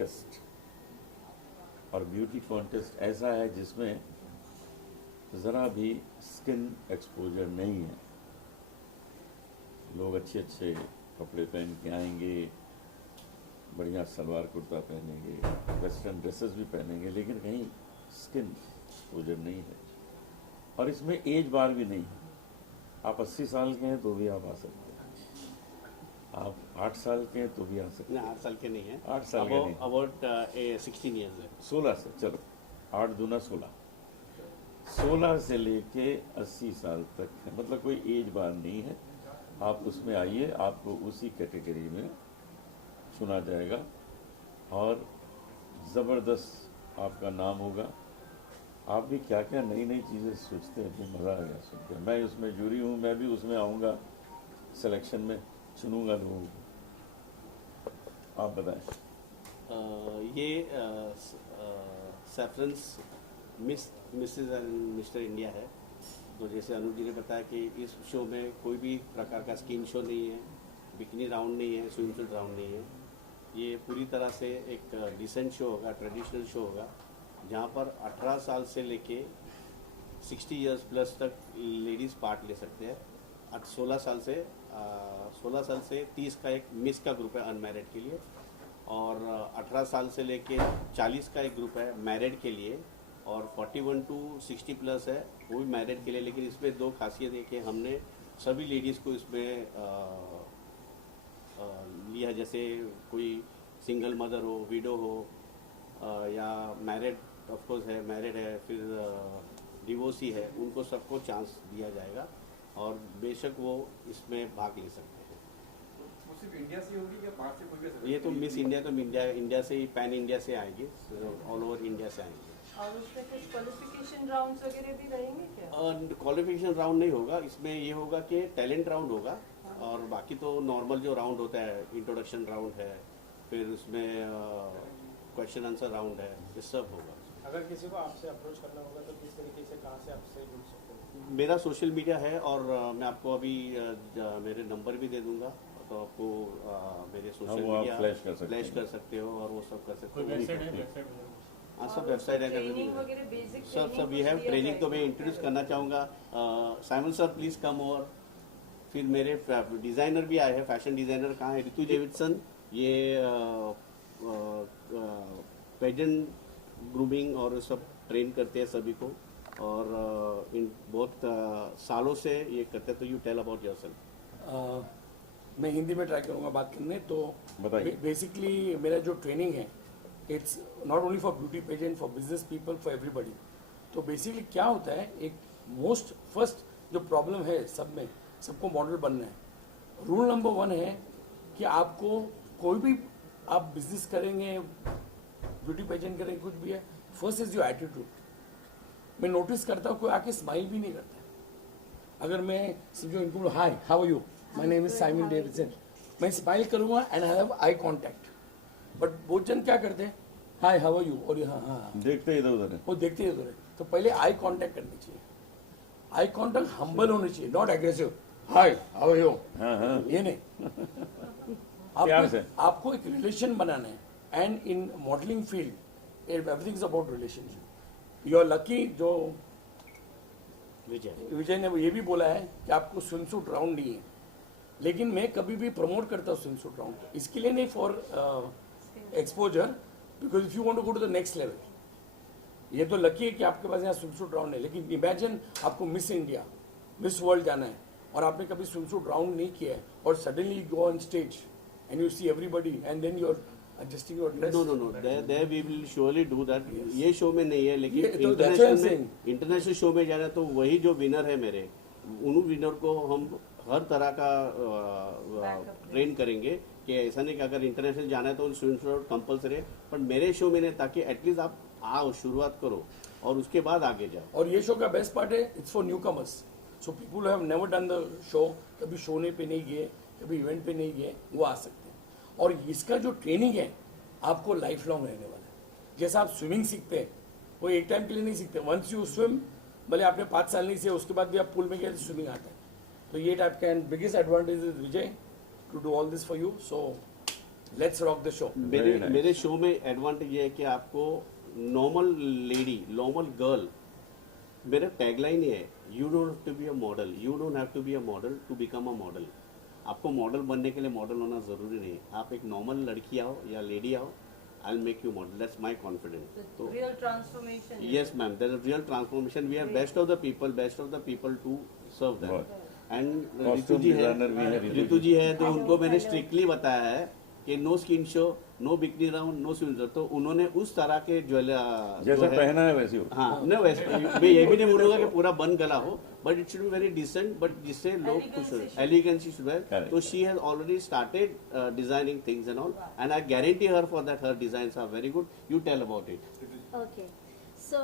Contest, और beauty contest ऐसा है जिसमें ज़रा भी स्किन एक्सपोजर नहीं है। लोग अच्छे अच्छे कपड़े पहन के आएंगे, बढ़िया सलवार कुर्ता पहनेंगे, वेस्टर्न ड्रेसेस भी पहनेंगे, लेकिन कहीं स्किन एक्सपोजर नहीं है। और इसमें एज बार भी नहीं है। आप 80 साल के हैं तो भी आप आ सकते हैं, आप 8 साल के हैं तो भी आ सकते हैं। 8 साल के नहीं है, 8 साल के नहीं, अबाउट 16 ईयर्स है। 16 से, चलो 8 दूना 16, 16 से लेके 80 साल तक है, मतलब कोई एज बार नहीं है। आप उसमें आइए, आपको उसी कैटेगरी में चुना जाएगा और ज़बरदस्त आपका नाम होगा। आप भी क्या क्या नई नई चीज़ें सोचते हैं, मज़ा आ गया सुन के। मैं उसमें जूरी हूँ, मैं भी उसमें आऊँगा, सिलेक्शन में चुनूँगा लोगों को। आप बताएं। ये सैफरन्स मिसेस एंड मिस्टर इंडिया है। तो जैसे अनुज जी ने बताया कि इस शो में कोई भी प्रकार का स्किन शो नहीं है, बिकनी राउंड नहीं है, स्विम सूट राउंड नहीं है। ये पूरी तरह से एक डिसेंट शो होगा, ट्रेडिशनल शो होगा, जहाँ पर 18 साल से लेके 60 इयर्स प्लस तक लेडीज़ पार्ट ले सकते हैं। 16 साल से 30 का एक मिस का ग्रुप है अनमैरिड के लिए, और 18 साल से लेके 40 का एक ग्रुप है मैरिड के लिए, और 41 टू 60 प्लस है वो भी मैरिड के लिए। लेकिन इसमें दो खासियत है कि हमने सभी लेडीज़ को इसमें लिया, जैसे कोई सिंगल मदर हो, विडो हो, या मैरिड ऑफ कोर्स है, मैरिड है, फिर डिवोर्सी है, उनको सबको चांस दिया जाएगा और बेशक वो इसमें भाग ले सकते हैं। वो सिर्फ इंडिया से होगी या बाहर से कोई भी? ये तो मिस इंडिया तो इंडिया से ही, पैन इंडिया से आएगी, ऑल ओवर इंडिया से आएंगे। और उसमें कुछ क्वालिफिकेशन राउंड्स वगैरह भी रहेंगे क्या? क्वालिफिकेशन राउंड नहीं होगा इसमें, ये होगा कि टैलेंट राउंड होगा, और बाकी तो नॉर्मल जो राउंड होता है, इंट्रोडक्शन राउंड है, फिर उसमें क्वेश्चन आंसर राउंड है, ये सब होगा। अगर किसी को आपसे अप्रोच करना होगा तो किस तरीके से, कहाँ से आपसे जुड़ सकते हैं? मेरा सोशल मीडिया है, और मैं आपको अभी मेरे नंबर भी दे दूंगा, तो आपको मेरे सोशल मीडिया फ्लैश कर सकते हो और वो सब कर सकते हो। हाँ, सब वेबसाइट है, सब ये है। ट्रेनिंग तो मैं इंट्रोड्यूस करना चाहूँगा। Simon sir please come over. फिर मेरे डिज़ाइनर भी आए हैं, फैशन डिज़ाइनर कहाँ है, ऋतु डेविडसन, ये पेजेंट ग्रूमिंग और सब ट्रेन करते हैं सभी को, और इन बहुत सालों से ये करते हैं। तो यू टेल अबाउट योरसेल्फ। मैं हिंदी में ट्राई करूँगा बात करने। तो बेसिकली मेरा जो ट्रेनिंग है, it's not only for beauty pageant, for business people, for everybody. तो बेसिकली क्या होता है, एक मोस्ट फर्स्ट जो प्रॉब्लम है सब में, सबको मॉडल बनना है। रूल नंबर 1 है कि आपको कोई भी आप बिजनेस करेंगे, ब्यूटी पेजेंट करेंगे, कुछ भी है, फर्स्ट इज योर एटीट्यूड। मैं नोटिस करता हूँ कोई आके स्माइल भी नहीं करता है। अगर मैं समझो इनको hi how are you, my name is Simon Davidson, मैं स्माइल करूंगा and I have eye contact. But बहुत जन क्या करते हैं, हाय हाउ आर यू, और हाँ देखते इधर उधर है, वो देखते इधर है। तो पहले आई कांटेक्ट करनी चाहिए। आई कांटेक्ट हम्बल होनी चाहिए, not aggressive, hi how are you, ये नहीं। आपको एक रिलेशन बनाना है, and in modelling field everything is about relationship. You are lucky, जो विजय ने ये भी बोला है कि आपको स्विम सूट राउंड नहीं है, लेकिन मैं कभी भी प्रमोट करता हूँ स्विम सूट राउंड इसके लिए नहीं, for exposure, because if you want to go to the next level. ये तो लकी है कि आपके पास यहाँ स्विम सूट राउंड है, लेकिन इमेजिन आपको मिस इंडिया, मिस वर्ल्ड जाना है, और आपने कभी स्विम सूट राउंड नहीं किया है, और suddenly go on stage and you see everybody and then you are adjusting your dress. No. There we will surely do that. ये शो में नहीं है, लेकिन इंटरनेशनल शो में जाना, तो वही जो विनर है मेरे, उन विनर को हम हर तरह का ट्रेन करेंगे कि ऐसा नहीं कि अगर इंटरनेशनल जाना है तो स्विम सूट कंपल्सरी है, पर मेरे शो में नहीं, ताकि एटलीस्ट आप आओ, शुरुआत करो और उसके बाद आगे जाओ। और ये शो का बेस्ट पार्ट है, it's for new commerce, so people have never done the show, कभी शो पे नहीं गए, कभी इवेंट पे नहीं गए, वो आ सकते हैं। और इसका जो ट्रेनिंग है आपको लाइफ लॉन्ग रहने वाला है। जैसा आप स्विमिंग सीखते हैं, वो एक टाइम के लिए नहीं सीखते। वंस यू स्विम, भले आपने 5 साल नहीं सीखा, उसके बाद भी आप पूल में गए तो स्विमिंग आता है। तो ये टाइप का, and biggest advantage is Vijay to do all this for you. So let's rock the show. मेरे Very nice. मेरे शो में एडवांटेज ये है कि आपको नॉर्मल लेडी, नॉर्मल गर्ल, मेरा टैगलाइन ये है, you don't have to be a model, you don't have to be a model to become a model. आपको मॉडल बनने के लिए मॉडल होना ज़रूरी नहीं है। आप एक नॉर्मल लड़की आओ या लेडी आओ, I will make you model, that's my confidence. तो real transformation. yes ma'am, there is real transformation, we are best of the people to serve them। बहुत। एंड Costume रितु जी है, designer भी है, रितु जी है, तो Hello, उनको मैंने hello। स्ट्रिक्टली बताया है कि no skin show, no bikini round, no swinger. तो उन्होंने उस तरह के जैसा पहना है वैसे हो। हाँ न वैसे मैं ये भी नहीं बोलूंगा कि पूरा बन गला हो, but it should be very decent, but जिससे लोग खुश हो, एलिगेंसी शुड है। Correct. तो she has already started designing things and all, and I guarantee her for that her designs are very good. You tell about it. Okay so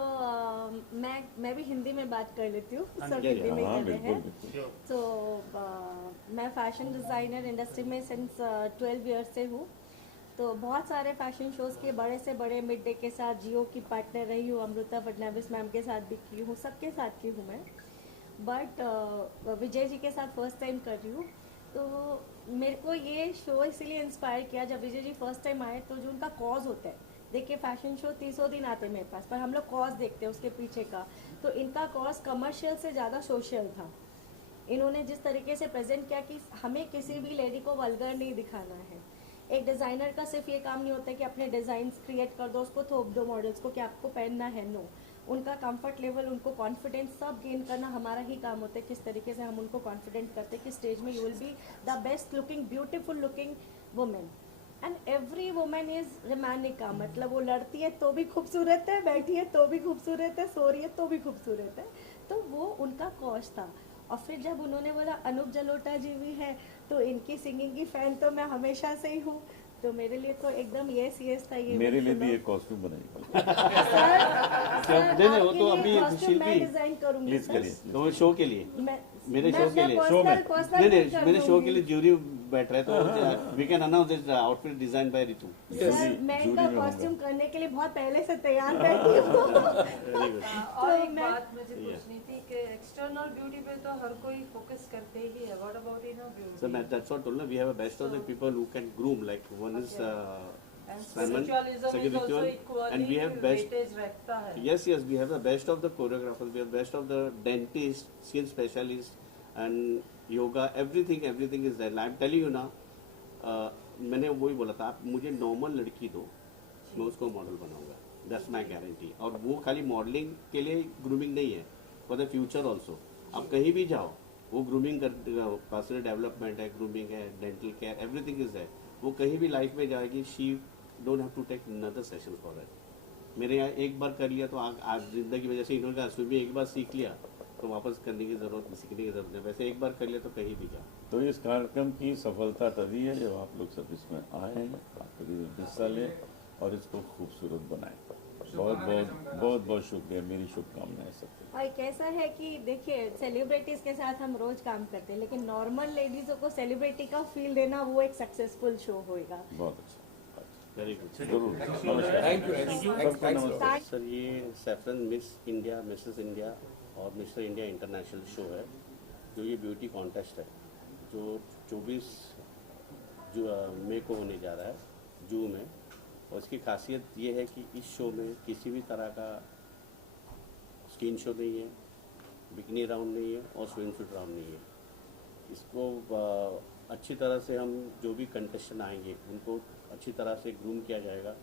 मैं भी हिंदी में बात कर लेती हूँ, सब yeah, हिंदी में हाँ कर रहे बिल्कुल हैं। बिल्कुल। तो मैं फैशन डिज़ाइनर इंडस्ट्री में सिंस 12 ईयर्स से हूँ। तो बहुत सारे फैशन शोज़ के बड़े से बड़े, मिड डे के साथ जियो की पार्टनर रही हूँ, अमृता फडणवीस मैम के साथ भी की हूँ, सबके साथ की हूँ मैं। बट विजय जी के साथ फर्स्ट टाइम कर रही हूँ। तो मेरे को ये शो इसलिए इंस्पायर किया, जब विजय जी फर्स्ट टाइम आए तो जो उनका कॉज होता है, देखिए फैशन शो 300 दिन आते हैं मेरे पास, पर हम लोग कॉज देखते हैं उसके पीछे का। तो इनका कॉज कमर्शियल से ज़्यादा सोशल था। इन्होंने जिस तरीके से प्रेजेंट किया कि हमें किसी भी लेडी को वल्गर नहीं दिखाना है। एक डिज़ाइनर का सिर्फ ये काम नहीं होता है कि अपने डिज़ाइन क्रिएट कर दो, उसको थोप दो मॉडल्स को कि आपको पहनना है। नो, उनका कंफर्ट लेवल, उनको कॉन्फिडेंस सब गेन करना हमारा ही काम होता है। किस तरीके से हम उनको कॉन्फिडेंट करते हैं कि स्टेज में you will be the best looking, beautiful looking women. And every women is रोमानिका, मतलब वो लड़ती है तो भी खूबसूरत है, बैठी है तो भी खूबसूरत है, सो रही है तो भी खूबसूरत है। तो वो उनका कॉज था। और फिर जब उन्होंने बोला अनूप जलोटा जी भी है, तो इनकी सिंगिंग की फैन तो मैं हमेशा से ही हूँ। तो मेरे लिए तो एकदम यस था ये। मेरे लिए भी एक कॉस्ट्यूम बनाइए नहीं, वो तो अभी शिल्पी मैं डिजाइन करूंगी प्लीज सर। करिए। तो शो के लिए, मेरे शो के लिए, शो में। नहीं मेरे शो के लिए ज्यूरी बैठ रहा है, तो we can announce this outfit design by Ritu. Sir मैं जूरी इनका में कॉस्ट्यूम करने के लिए बहुत पहले से तैयार बैठी हूँ। और एक मैं- बात मुझे पूछनी थी कि एक्सटर्नल ब्यूटी पे तो हर कोई फोकस करते ही है, what about inner So beauty? that's what told me. We have a best of the people who can groom. Like one is And Simon, spiritualism second is also ritual, equally and we have best. weightage रखता है। Yes, we have the best of the choreographers. We have best of the dentist, skin specialist, and yoga. Everything is there. I'm telling you now. मैंने वही बोला था, आप मुझे normal लड़की दो, मैं उसको मॉडल बनाऊंगा। That's my guarantee. और वो खाली मॉडलिंग के लिए ग्रूमिंग नहीं है, फॉर द फ्यूचर ऑल्सो। आप कहीं भी जाओ, वो ग्रूमिंग कर, पर्सनल डेवलपमेंट है, ग्रूमिंग है, डेंटल केयर, एवरीथिंग इज है। वो कहीं भी लाइफ में जाएगी, she don't have to take another session for it. मेरे यहाँ एक बार कर लिया तो आज जिंदगी में, जैसे इन्होंने कहा स्विमिंग एक बार सीख लिया तो वापस करने की जरूरत, सीखने की जरूरत है। वैसे एक बार कर लिया तो कहीं भी जाओ। तो इस कार्यक्रम की सफलता तभी है जब आप लोग सब इसमें आए हैं, आप लोग हिस्सा लें और इसको खूबसूरत बनाएं। बहुत शुक्रिया, मेरी शुभकामनाएं सबको। और कैसा है कि देखिए सेलिब्रिटीज के साथ हम रोज काम करते हैं, लेकिन नॉर्मल लेडीजों को सेलिब्रिटी का फील देना, वो एक सक्सेसफुल शो होगा। बहुत अच्छा, वेरी गुड जरूर, नमस्कार। Thank you. सबको नमस्कार। सर। ये saffron miss India, Mrs India और मिस्टर इंडिया इंटरनेशनल शो है, जो ये ब्यूटी कॉन्टेस्ट है, जो 24 मई को होने जा रहा है जू में। और इसकी खासियत ये है कि इस शो में किसी भी तरह का स्किन शो नहीं है, बिकनी राउंड नहीं है और स्विम सूट राउंड नहीं है। इसको अच्छी तरह से हम जो भी कंटेस्टेंट आएंगे उनको अच्छी तरह से ग्रूम किया जाएगा।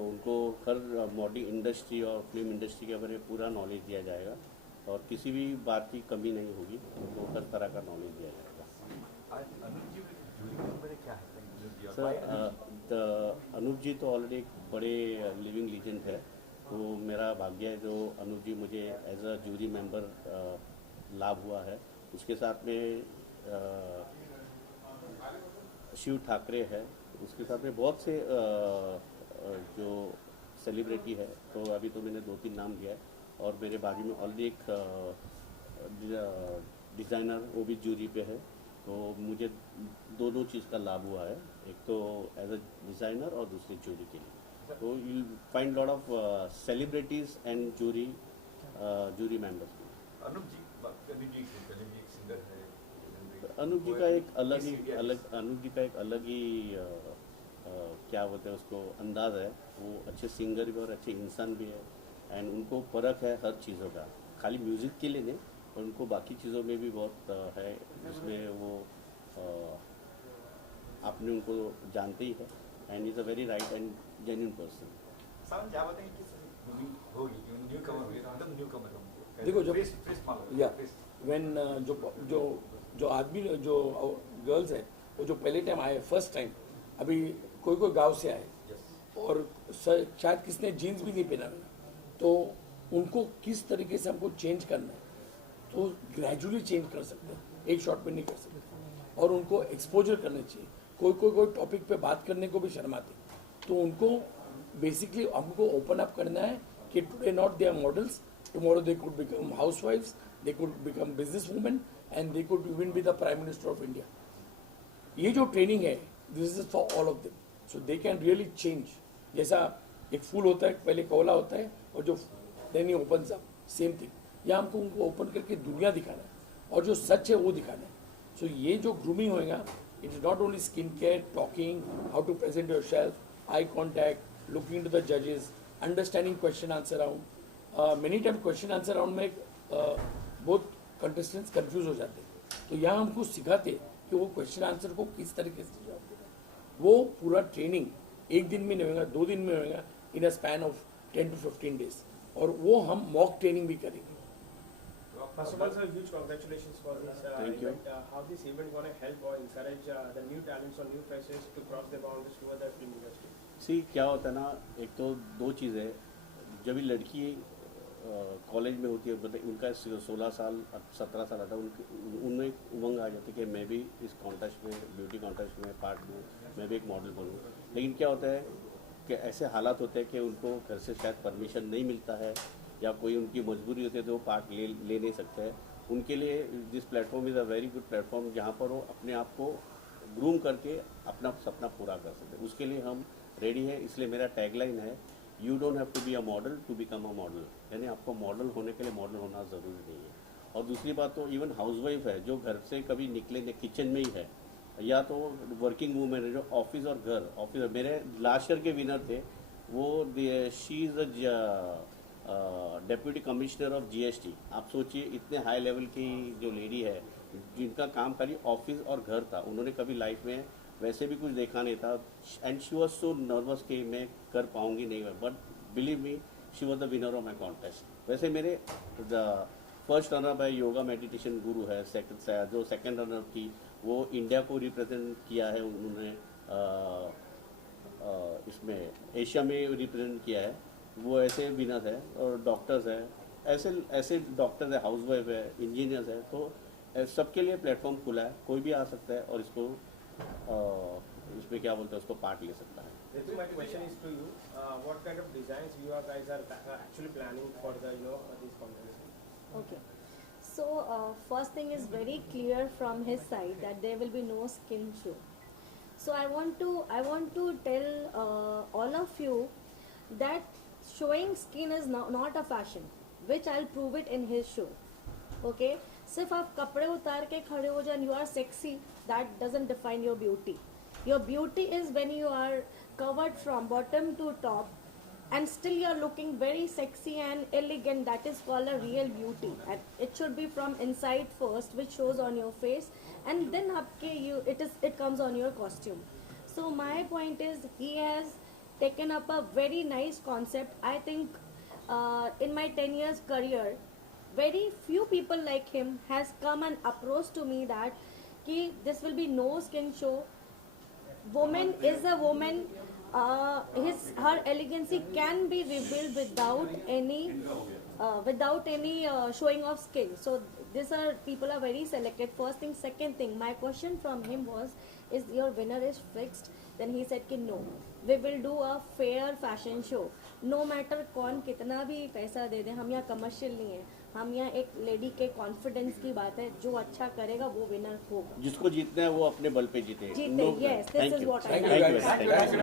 उनको हर मॉडलिंग इंडस्ट्री और फिल्म इंडस्ट्री के बारे में पूरा नॉलेज दिया जाएगा और किसी भी बात की कमी नहीं होगी, उनको हर तरह का नॉलेज दिया जाएगा। सर अनूप जी तो ऑलरेडी एक बड़े लिविंग लीजेंड है, तो मेरा भाग्य है जो अनूप जी मुझे एज अ जूरी मेंबर लाभ हुआ है। उसके साथ में शिव ठाकरे है, उसके साथ में बहुत से जो सेलिब्रिटी है। तो अभी तो मैंने 2-3 नाम दिया है और मेरे बाजू में ऑलरेडी एक डिज़ाइनर वो भी जूरी पे है। तो मुझे दोनों चीज़ का लाभ हुआ है, एक तो एज अ डिज़ाइनर और दूसरी जूरी के लिए। तो you find lot of celebrities and jury members. Anup ji बात करने की एक सिंगर है अनूप जी का एक अलग ही क्या बोलते हैं उसको अंदाज है। वो अच्छे सिंगर भी और अच्छे इंसान भी है, एंड उनको परख है हर चीज़ों का, खाली म्यूज़िक के लिए नहीं, और उनको बाकी चीज़ों में भी बहुत है, जिसमें वो आपने उनको जानते ही है, and is a very right and genuine person. Sawan क्या बताएंगे कि मूवी होगी, न्यू कमर होगी, मतलब न्यू कमर देखो जब या व्हेन जो आदमी जो गर्ल्स है वो जो पहले टाइम आए फर्स्ट टाइम, अभी कोई गांव से आए और शायद किसने जीन्स भी नहीं पहना, तो उनको किस तरीके से हमको चेंज करना है, तो ग्रेजुअली चेंज कर सकते हैं, एक शॉट में नहीं कर सकते, और उनको एक्सपोजर करना चाहिए। कोई टॉपिक पे बात करने को भी शर्माते, तो उनको बेसिकली हमको ओपन अप करना है कि today not they are models, tomorrow they could become हाउसवाइफ्स, they could become business women, and they could even be the prime minister of India. ये जो ट्रेनिंग है this is for all of them, so they can really change. जैसा एक फूल होता है, पहले Cola होता है और जो देन ही ओपन्स अप, सेम थिंग यहाँ हमको उनको ओपन करके दुनिया दिखाना है और जो सच है वो दिखाना है। सो ये जो ग्रूमिंग होएगा, it is not only skin care, talking, how to present yourself, eye contact, looking to the जजेस, understanding question answer round. Many time question answer round में बहुत कंटेस्टेंट्स कंफ्यूज हो जाते हैं, तो यहाँ हमको सिखाते कि वो क्वेश्चन आंसर को किस तरीके से जवाब देना। वो पूरा ट्रेनिंग एक दिन में नहीं होगा, 2 दिन में होगा, इन a span of 10 to 15 days, और वो हम मॉक ट्रेनिंग भी करेंगे। First of all, sir, huge congratulations for this Thank you. event. How this event going to help or encourage the new talents or new freshers to cross the boundaries toward the film industry? सी क्या होता है ना, एक तो 2 चीज़ें, जब ये लड़की कॉलेज में होती है, मतलब उनका 16 साल 17 साल आता है, उनमें एक उमंग आ जाती है कि मैं भी इस कॉन्टेस्ट में, ब्यूटी कॉन्टेस्ट में पार्ट लूँ, मैं भी एक मॉडल बनूँ। लेकिन क्या होता है कि ऐसे हालात होते हैं कि उनको घर से शायद परमिशन नहीं मिलता है, या कोई उनकी मजबूरी होती है तो वो पार्ट ले नहीं सकते हैं। उनके लिए this platform is a very good platform, जहाँ पर वो अपने आप को ग्रूम करके अपना सपना पूरा कर सकते हैं। उसके लिए हम रेडी है, इसलिए मेरा टैगलाइन है, you don't have to be a model to become a model, यानी आपको मॉडल होने के लिए मॉडल होना ज़रूरी नहीं है। और दूसरी बात तो इवन हाउसवाइफ है जो घर से कभी निकले नहीं, किचन में ही है, या तो वर्किंग वूमेन है जो ऑफिस और घर, ऑफिस मेरे लास्ट ईयर के विनर थे वो, she is a deputy commissioner of GST. आप सोचिए इतने हाई लेवल की जो लेडी है जिनका काम खाली ऑफिस और घर था, उन्होंने कभी लाइफ में वैसे भी कुछ देखा नहीं था, and she was so nervous कि मैं कर पाऊंगी नहीं, but believe me she was the winner of my contest. वैसे मेरे फर्स्ट रनर है योगा मेडिटेशन गुरु है, जो सेकंड रनर थी वो इंडिया को रिप्रेजेंट किया है, उन्होंने इसमें एशिया में रिप्रेजेंट किया है, वो ऐसे विनर है। और डॉक्टर्स हैं, ऐसे डॉक्टर्स है, हाउसवाइफ है, इंजीनियर्स है, तो सबके लिए प्लेटफॉर्म खुला है, कोई भी आ सकता है और इसको इसमें क्या बोलते हैं उसको पार्ट ले सकता है। Ritu, my question is to you. What kind of designs you guys are actually planning for the this competition? Okay. So first thing is very clear from his side that there will be no skin show. So I want to tell all of you that showing skin is not a fashion, which I'll prove it in his show. Okay. सिर्फ आप कपड़े उतार के खड़े हो जाए, you are sexy, that doesn't define your beauty. Your beauty is when you are covered from bottom to top and still you are looking very sexy and elegant. That is called a real beauty, and it should be from inside first, which shows on your face, and then it comes on your costume. So my point is he has taken up a very nice concept. I think in my 10 years career very few people like him has come and approached to me that ki this will be no skin show, woman is a woman, her elegancy can be revealed without any showing of skin. So these are people are very selected. First thing. Second thing, my question from him was, is your winner is fixed? Then he said कि no, we will do a fair fashion show, no matter कौन कितना भी पैसा दे दे, हम यहाँ commercial नहीं है, हम यहाँ एक लेडी के कॉन्फिडेंस की बात है, जो अच्छा करेगा वो विनर होगा, जिसको जीतना है वो अपने बल पे जीते। yes, this is what I